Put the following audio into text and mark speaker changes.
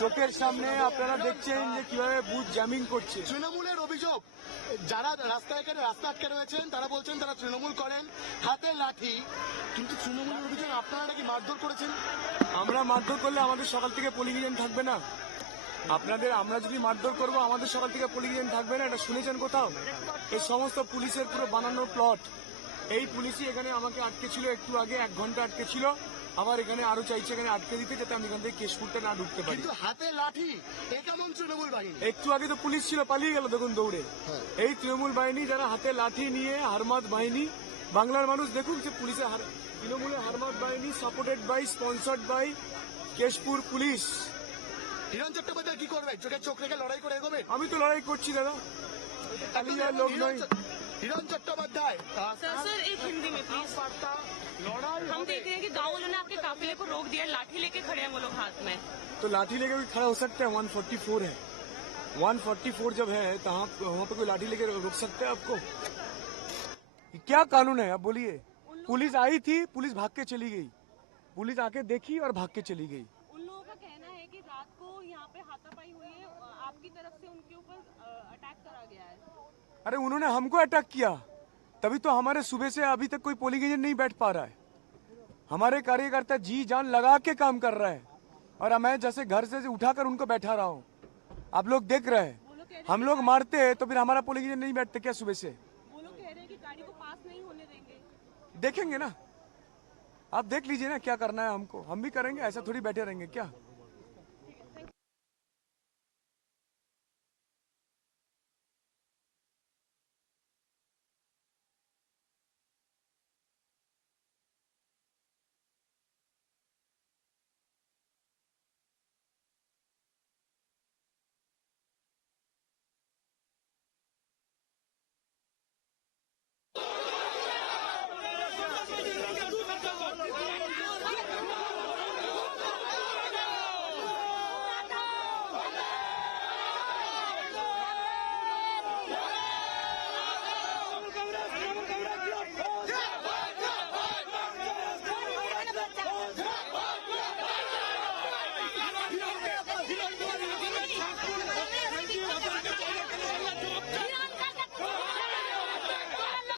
Speaker 1: চোখের সামনে আপনারা দেখছেন যে কীভাবে বুথ জ্যামিং করছে।
Speaker 2: তৃণমূলের অভিযোগ যারা রাস্তায় এখানে রাস্তা আটকে রয়েছেন তারা বলছেন তারা তৃণমূল করেন হাতে লাঠি। কিন্তু তৃণমূলের অভিযোগ আপনারা নাকি মারধর করেছেন?
Speaker 1: আমরা মারধর করলে আমাদের সকাল থেকে পোলিং এজেন্ট থাকবে না। আপনাদের আমরা যদি মারধর করব আমাদের সকাল থেকে পোলিং এজেন্ট থাকবে না এটা শুনেছেন কোথাও? এই সমস্ত পুলিশের পুরো বানানো প্লট এই পুলিশই এখানে আমাকে আটকে ছিল একটু আগে এক ঘণ্টা আটকে ছিল আবার এখানে আরো চাইছে এখানে আটকে দিতে যাতে আমি এখান থেকে কেশপুরটা না ঢুকতে পারি
Speaker 2: কিন্তু হাতে লাঠি এ কেমন তৃণমূল বাহিনী
Speaker 1: একটু আগে তো পুলিশ ছিল পালিয়ে গেল দেখুন দৌড়ে এই তৃণমূল বাহিনী যারা হাতে লাঠি নিয়ে হারমাত বাহিনী বাংলার মানুষ দেখুন যে পুলিশের হার- তৃণমূলের হারমাত বাহিনী supported by sponsored by Keshpur police
Speaker 2: Hiran Chattopadhyay কি করবে চোখে চোখ রেখে লড়াই করে এগোবে
Speaker 1: আমি তো লড়াই করছি দাদা পালিয়ে যাওয়ার লোক নয়
Speaker 2: হিরণ চট্টোপাধ্যায় আহ,
Speaker 3: सर सर एक हिंदी में प्लीज
Speaker 2: বার্তা লড়াই
Speaker 3: हम
Speaker 2: হবে।
Speaker 3: देख रहे हैं कि गाँव वालों ने आपके काफिले को रोक दिया लाठी लेके खड़े हैं वो लोग हाथ में।
Speaker 1: तो लाठी लेके भी खड़ा हो सकता है 144 है। 144 जब है तो वहाँ वहाँ पे कोई लाठी लेके रोक सकता है आपको? क्या कानून है? आप बोलिए। पुलिस आई थी पुलिस भाग के चली गई। पुलिस आके देखी और भाग के चली गई।
Speaker 3: उन लोगों का कहना है कि रात को यहाँ पे हाथापाई हुई है आपकी तरफ़ से उनके ऊपर अटैक करा गया है।
Speaker 1: अरे उन्होंने हमको अटैक किया। तभी तो हमारे सुबह से अभी तक कोई पोलिंग एजेंट नहीं बैठ पा रहा है। हमारे कार्यकर्ता जी जान लगा के काम कर रहे हैं। और मैं जैसे घर से उठाकर उनको बैठा रहा हूँ। आप लोग देख रहे हैं। हम लोग मारते हैं तो फिर हमारा पोलिंग नहीं बैठते क्या सुबह से? देखेंगे ना। आप देख लीजिए ना क्या करना है हमको। हम भी करेंगे ऐसा थोड़ी बैठे रहेंगे क्या?